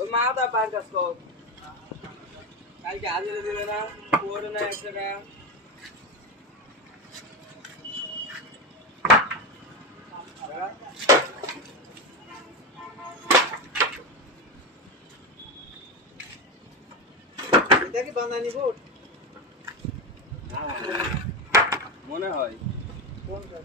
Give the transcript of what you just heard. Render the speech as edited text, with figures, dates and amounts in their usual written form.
ওই মাথা পার কাজ কর কালকে হাজিরা দিবে না ওর না 1 টাকা এটা কি বানানি বোর্ড মনে হয় কোনটা